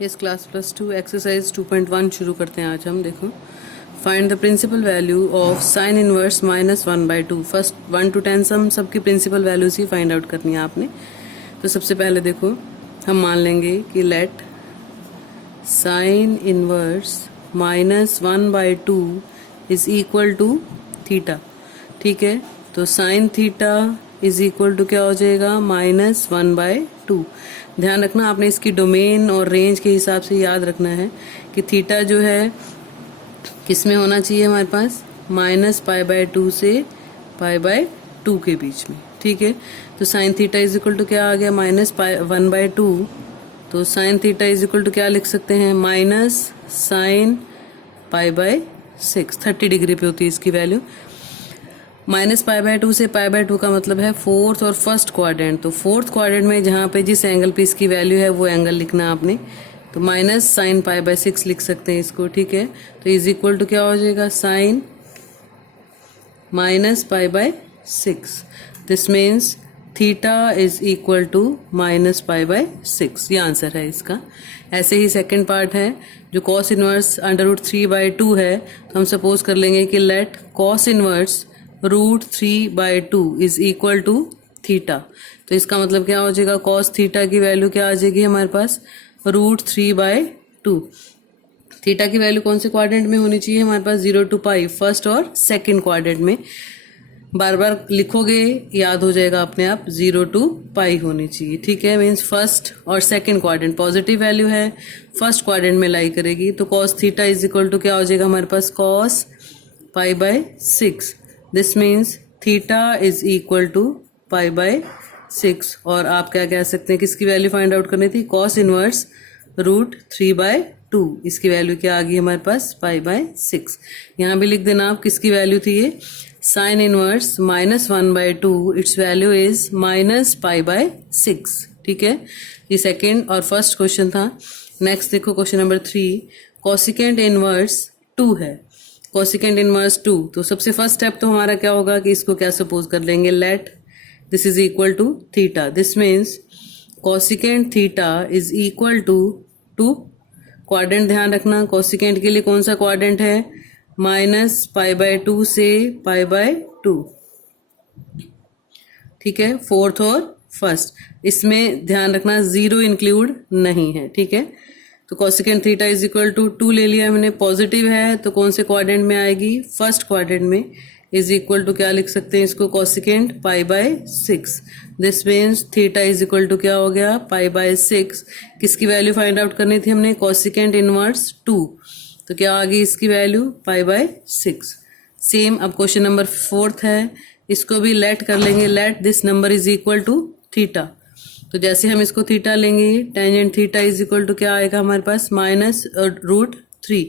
इस class +2 exercise 2.1 शुरू करते हैं आज हम। देखो, find the principal value of sine inverse -1/2। First 1 to 10 सबकी प्रिंसिपल वैल्यूज ही फाइंड आउट करनी है आपने। तो सबसे पहले देखो, हम मान लेंगे कि let sine inverse -1/2 is equal to theta. ठीक है, तो sine theta is equal to क्या हो जाएगा, -1/2। ध्यान रखना आपने इसकी डोमेन और रेंज के हिसाब से याद रखना है कि थीटा जो है किस में होना चाहिए हमारे पास, -π/2 से π/2 के बीच में। ठीक है, तो sine theta is equal to क्या आ गया, -1/2। तो sine theta is equal to क्या लिख सकते हैं, माइनस साइन π/6। 30 डिग्री पे होती है इसकी वैल्यू। -π/2 से π/2 का मतलब है फोर्थ और फर्स्ट क्वाड्रेंट। तो फोर्थ क्वाड्रेंट में जहाँ पे जिस एंगल पे इसकी वैल्यू है वो एंगल लिखना आपने। तो माइनस साइन π/6 लिख सकते हैं इसको। ठीक है, तो इज इक्वल टू क्या हो जाएगा, sine -π/6। This means theta is equal to -π/6। ये आंसर है इसका। ऐसे ही सेकंड पार्ट है जो कॉस इनवर्स √3/2 है। तो हम सपोज कर लेंगे कि let cos inverse √3/2 is equal to theta. तो इसका मतलब क्या हो जाएगा, कॉस थीटा की वैल्यू क्या आ जाएगी हमारे पास, √3/2। थीटा की वैल्यू कौन से क्वाड्रेंट में होनी चाहिए हमारे पास, 0 to π, फर्स्ट और सेकंड क्वाड्रेंट में। बार बार लिखोगे याद हो जाएगा अपने आप, 0 to π होनी चाहिए। ठीक है, मीन्स फर्स्ट और सेकंड क्वाड्रेंट पॉजिटिव वैल्यू है, फर्स्ट क्वाड्रेंट में लाई करेगी। तो cos theta is equal to क्या हो जाएगा हमारे पास, cos π/6। This means theta is equal to π/6। और आप क्या कह सकते हैं, किसकी वैल्यू फाइंड आउट करनी थी, कॉस इनवर्स √3/2। इसकी वैल्यू क्या आ गई हमारे पास, π/6। यहाँ भी लिख देना आप किसकी वैल्यू थी ये, sine inverse -1/2, its value is -π/6। ठीक है, ये सेकेंड और फर्स्ट क्वेश्चन था। नेक्स्ट देखो क्वेश्चन नंबर 3, कॉसिकेंट इनवर्स 2 है। कॉसिकेंट इनवर्स 2, तो सबसे फर्स्ट स्टेप तो हमारा क्या होगा कि इसको क्या सपोज कर लेंगे, let this is equal to theta. This means cosecant theta is equal to quadrant. ध्यान रखना कॉसिकेंट के लिए कौन सा क्वाड्रेंट है, -π/2 से π/2। ठीक है, फोर्थ और फर्स्ट। इसमें ध्यान रखना 0 इंक्लूड नहीं है। ठीक है, तो cosecant theta is equal to 2 ले लिया हमने, पॉजिटिव है तो कौन से क्वाड्रेंट में आएगी, फर्स्ट क्वाड्रेंट में। इज इक्वल टू क्या लिख सकते हैं इसको, cosecant π/6। This means theta is equal to क्या हो गया, π/6। किसकी वैल्यू फाइंड आउट करनी थी हमने, कॉसिकेंट इनवर्स 2। तो क्या आ गई इसकी वैल्यू, π/6। सेम अब क्वेश्चन नंबर 4 है, इसको भी लेट कर लेंगे। Let this number is equal to theta. तो जैसे हम इसको थीटा लेंगे, tangent theta is equal to क्या आएगा हमारे पास, -√3।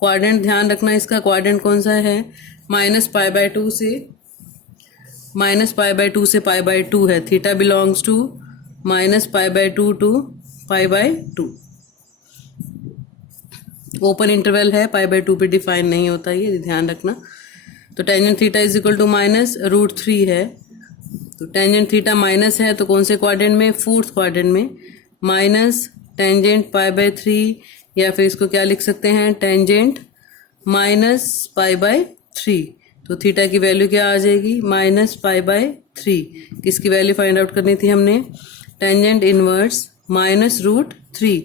क्वाड्रेंट ध्यान रखना इसका, क्वाड्रेंट कौन सा है, -π/2 से π/2 है। Theta belongs to -π/2 to π/2। Open interval है, π/2 पे डिफाइन नहीं होता, ये ध्यान रखना। तो tangent theta is equal to -√3 है। तो टेंजेंट थीटा माइनस है तो कौन से क्वाड्रेंट में, फोर्थ क्वाड्रेंट में। माइनस टेंजेंट π/3, या फिर इसको क्या लिख सकते हैं, टेंजेंट -π/3। तो थीटा की वैल्यू क्या आ जाएगी, -π/3। किसकी वैल्यू फाइंड आउट करनी थी हमने, टेंजेंट इनवर्स -√3।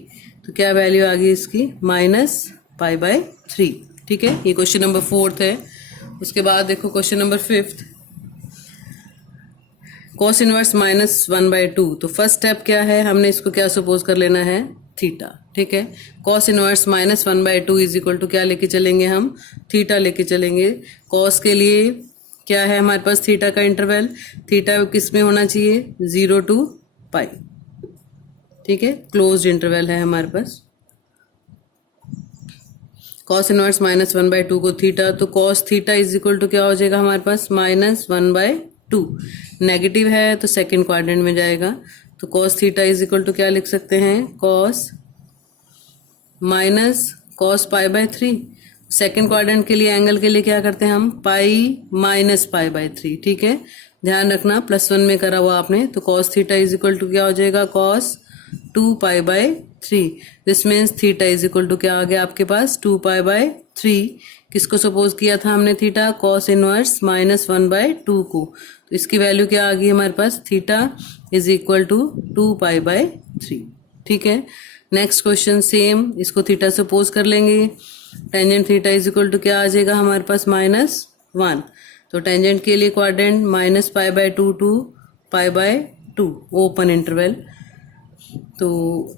तो क्या वैल्यू आ गई इसकी, -π/3। ठीक है, ये क्वेश्चन नंबर 4 है। उसके बाद देखो क्वेश्चन नंबर 5, कॉस इनवर्स -1/2। तो फर्स्ट स्टेप क्या है, हमने इसको क्या सपोज कर लेना है, थीटा। ठीक है, cos inverse -1/2 is equal to क्या लेके चलेंगे हम, थीटा लेके चलेंगे। कॉस के लिए क्या है हमारे पास, थीटा का इंटरवल, थीटा किस में होना चाहिए, 0 to π। ठीक है, क्लोज्ड इंटरवल है हमारे पास। कॉस इनवर्स -1/2 को थीटा, तो cos theta is equal to क्या हो जाएगा हमारे पास, -1/2। नेगेटिव है तो सेकंड क्वाड्रेंट में जाएगा। तो cos theta is equal to क्या लिख सकते हैं, कॉस π/3। सेकंड क्वाड्रेंट के लिए एंगल के लिए क्या करते हैं हम, π-π/3। ठीक है, ध्यान रखना +1 में करा हुआ आपने। तो cos theta is equal to क्या हो जाएगा, cos 2π/3। 3। This means theta is equal to क्या आ गया आपके पास 2π/3। किसको सपोज किया था हमने थीटा, कॉस इनवर्स -1/2 को। तो इसकी वैल्यू क्या आ गई हमारे पास, थीटा इज इक्वल टू 2π/3। ठीक है, नेक्स्ट क्वेश्चन सेम, इसको थीटा सपोज कर लेंगे। Tangent theta is equal to क्या आ जाएगा हमारे पास -1। तो टेंजेंट के लिए क्वाड्रेंट -π/2 टू π/2 ओपन इंटरवल। तो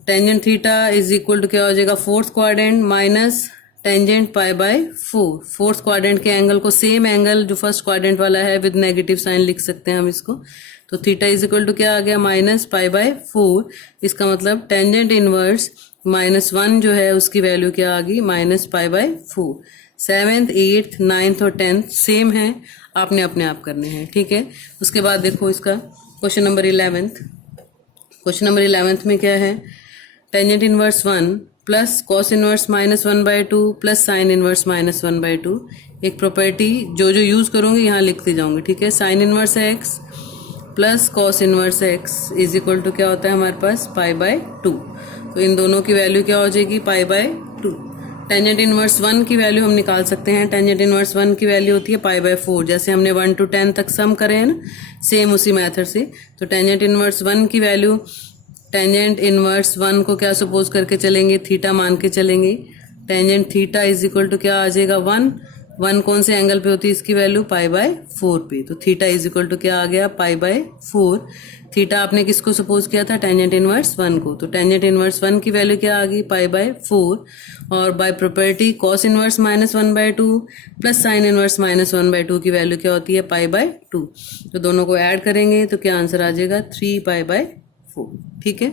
tangent theta is equal to क्या हो जाएगा, fourth quadrant minus tangent π/4। Fourth quadrant के एंगल को सेम एंगल जो फर्स्ट क्वाड्रेंट वाला है विद नेगेटिव साइन लिख सकते हैं हम इसको। तो थीटा इज इक्वल टू क्या आ गया -π/4। इसका मतलब टेंजेंट इनवर्स -1 जो है उसकी वैल्यू क्या आ गई -π/4। 7th 8th 9th और 10th सेम है, आपने अपने आप करने हैं। ठीक है, उसके बाद देखो इसका question number 11th। Question number 11th में क्या है, tangent inverse 1 plus cos inverse -1/2 plus sine inverse -1/2। एक प्रॉपर्टी जो जो यूज करूंगी यहाँ लिखते जाऊंगी। ठीक है, sine inverse x plus cos inverse x is equal to क्या होता है हमारे पास π/2। तो इन दोनों की वैल्यू क्या हो जाएगी π/2। टेंजेंट इनवर्स 1 की वैल्यू हम निकाल सकते हैं। टेंजेंट इनवर्स 1 की वैल्यू होती है π/4। जैसे हमने 1 to 10 तक सम करे हैं ना, सेम उसी मेथड से। तो टेंजेंट इनवर्स 1 की वैल्यू, टेंजेंट इनवर्स 1 को क्या सपोज करके चलेंगे, थीटा मान के चलेंगे। Tangent theta is equal to क्या आ जाएगा 1 कौन से एंगल पे होती है इसकी वैल्यू π/4 पे। तो थीटा इज इक्वल टू क्या आ गया π/4। थीटा आपने किसको सपोज किया था, टेंजेंट इनवर्स 1 को। तो टेंजेंट इनवर्स 1 की वैल्यू क्या आ गई π/4। और by property cos inverse -1/2 plus sine inverse -1/2 की वैल्यू क्या होती है π/2। तो दोनों को ऐड करेंगे तो क्या आंसर आ जाएगा 3π/4। ठीक है,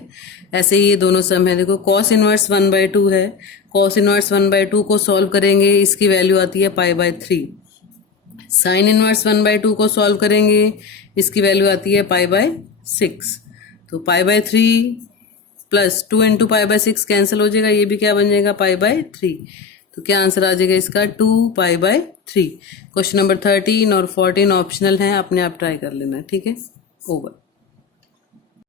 ऐसे ही ये दोनों सम है। देखो कॉस इनवर्स 1/2 है, कॉस इनवर्स 1/2 को सॉल्व करेंगे, इसकी वैल्यू आती है π/3। साइन इनवर्स 1/2 को सॉल्व करेंगे, इसकी वैल्यू आती है π/6। तो π/3 प्लस 2 इंटू π/6 कैंसिल हो जाएगा, ये भी क्या बन जाएगा π/3। तो क्या आंसर आ जाएगा इसका 2π/3। क्वेश्चन नंबर 13 और 14 ऑप्शनल है, अपने आप ट्राई कर लेना। ठीक है, ओवर।